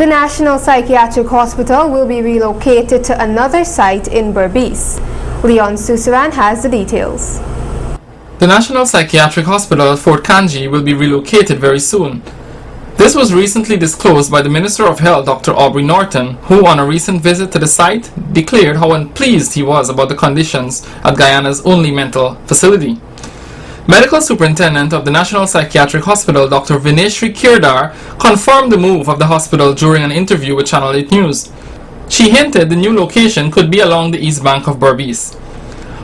The National Psychiatric Hospital will be relocated to another site in Berbice. Leon Susaran has the details. The National Psychiatric Hospital at Fort Kanji will be relocated very soon. This was recently disclosed by the Minister of Health, Dr. Aubrey Norton, who on a recent visit to the site declared how unpleased he was about the conditions at Guyana's only mental facility. Medical Superintendent of the National Psychiatric Hospital, Dr. Vineshri Kirdar, confirmed the move of the hospital during an interview with Channel 8 News. She hinted the new location could be along the east bank of Berbice.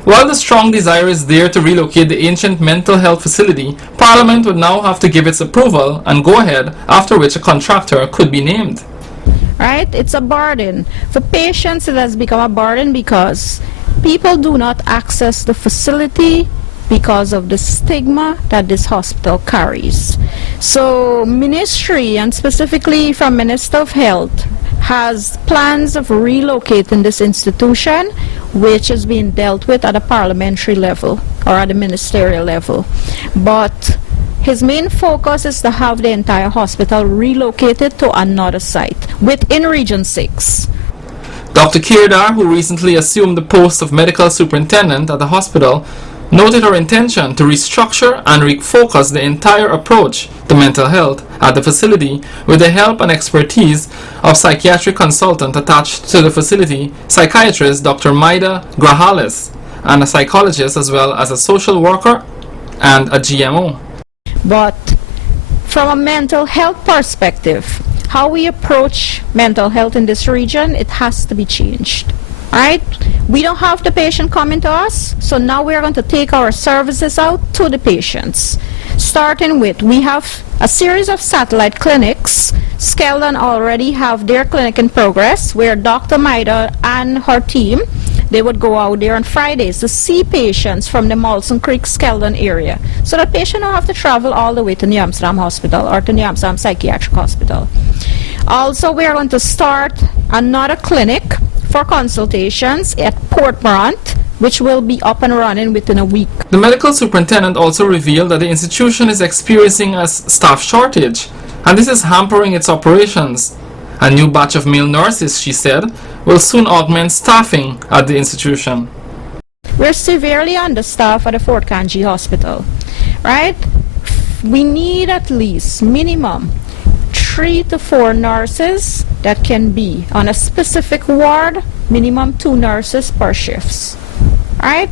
While the strong desire is there to relocate the ancient mental health facility, Parliament would now have to give its approval and go ahead, after which a contractor could be named. Right? It's a burden. For patients, it has become a burden because people do not access the facility because of the stigma that this hospital carries. So ministry, and specifically from Minister of Health, has plans of relocating this institution, which is being dealt with at a parliamentary level or at a ministerial level. But his main focus is to have the entire hospital relocated to another site within Region 6. Dr. Kirdar, who recently assumed the post of medical superintendent at the hospital, noted her intention to restructure and refocus the entire approach to mental health at the facility with the help and expertise of psychiatric consultant attached to the facility, psychiatrist Dr. Maida Grajales, and a psychologist as well as a social worker and a GMO. But from a mental health perspective, how we approach mental health in this region, it has to be changed. Right? We don't have the patient coming to us, so now we are going to take our services out to the patients. Starting with, we have a series of satellite clinics. Skeldon already have their clinic in progress, where Dr. Maida and her team, they would go out there on Fridays to see patients from the Molson Creek Skeldon area, so the patient don't have to travel all the way to New Amsterdam Hospital or to New Amsterdam Psychiatric Hospital. Also, we are going to start another clinic for consultations at Port Morant, which will be up and running within a week. The medical superintendent also revealed that the institution is experiencing a staff shortage, and this is hampering its operations. A new batch of male nurses, she said, will soon augment staffing at the institution. We're severely understaffed at the Fort Kanji Hospital, right? We need at least minimum 3 to 4 nurses that can be on a specific ward, minimum 2 nurses per shifts. Right?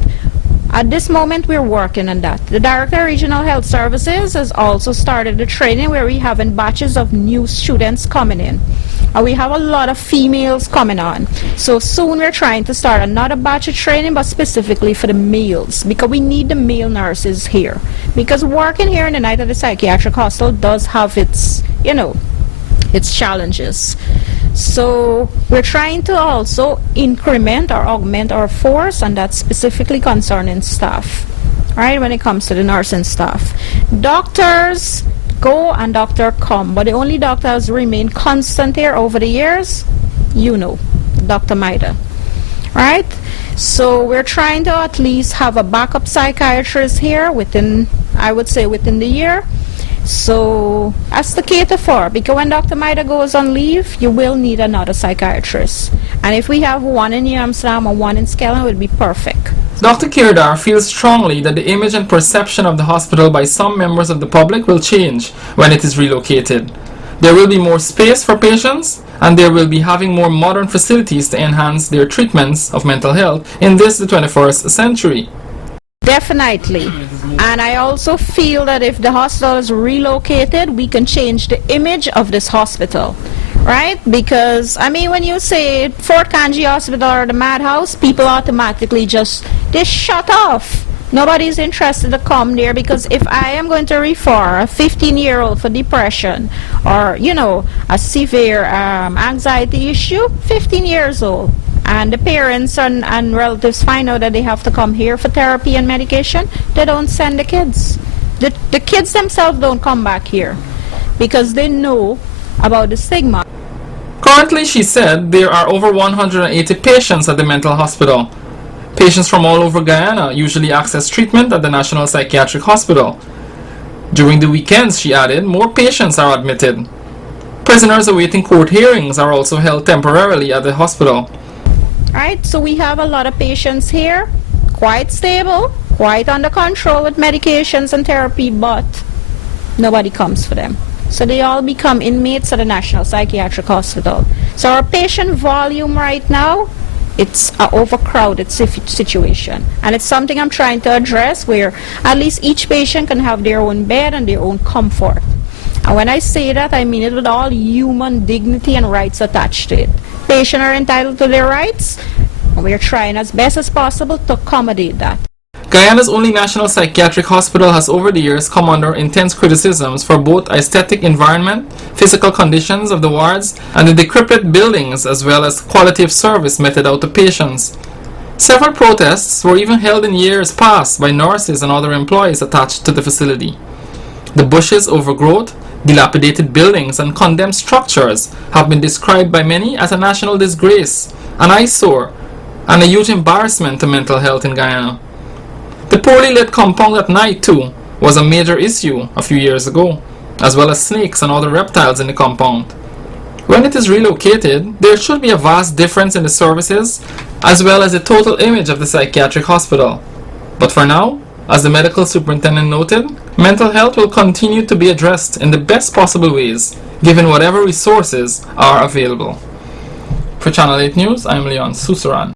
At this moment, we're working on that. The Director of Regional Health Services has also started the training where we have in batches of new students coming in. And we have a lot of females coming on. So soon we're trying to start another batch of training, but specifically for the males, because we need the male nurses here. Because working here in the night at the psychiatric hospital does have its, its challenges. So we're trying to also increment or augment our force, and that's specifically concerning staff, right, when it comes to the nursing staff. Doctors go and doctor come, but the only doctor has remained constant here over the years, Dr. Maida, right? So we're trying to at least have a backup psychiatrist here within, I would say, within the year. So as to cater for, because when Dr. Maida goes on leave, you will need another psychiatrist. And if we have one in New Amsterdam or one in Skeldon, it would be perfect. Dr. Kirdar feels strongly that the image and perception of the hospital by some members of the public will change when it is relocated. There will be more space for patients, and there will be having more modern facilities to enhance their treatments of mental health in this, the 21st century. Definitely. And I also feel that if the hospital is relocated, we can change the image of this hospital, right? Because, when you say Fort Kanji Hospital or the Madhouse, people automatically they shut off. Nobody's interested to come there, because if I am going to refer a 15-year-old for depression or, a severe anxiety issue, 15 years old, and the parents and relatives find out that they have to come here for therapy and medication, they don't send the kids. The kids themselves don't come back here because they know about the stigma. Currently, she said, there are over 180 patients at the mental hospital. Patients from all over Guyana usually access treatment at the National Psychiatric Hospital. During the weekends, she added, more patients are admitted. Prisoners awaiting court hearings are also held temporarily at the hospital. Right, so we have a lot of patients here, quite stable, quite under control with medications and therapy, but nobody comes for them. So they all become inmates at the National Psychiatric Hospital. So our patient volume right now, it's an overcrowded situation. And it's something I'm trying to address, where at least each patient can have their own bed and their own comfort. And when I say that, I mean it with all human dignity and rights attached to it. Patients are entitled to their rights, and we're trying as best as possible to accommodate that. Guyana's only national psychiatric hospital has over the years come under intense criticisms for both aesthetic environment, physical conditions of the wards, and the decrepit buildings, as well as quality of service meted out to patients. Several protests were even held in years past by nurses and other employees attached to the facility. The bushes, overgrowth, dilapidated buildings, and condemned structures have been described by many as a national disgrace, an eyesore, and a huge embarrassment to mental health in Guyana. The poorly lit compound at night, too, was a major issue a few years ago, as well as snakes and other reptiles in the compound. When it is relocated, there should be a vast difference in the services, as well as the total image of the psychiatric hospital. But for now, as the medical superintendent noted, mental health will continue to be addressed in the best possible ways, given whatever resources are available. For Channel 8 News, I am Leon Susaran.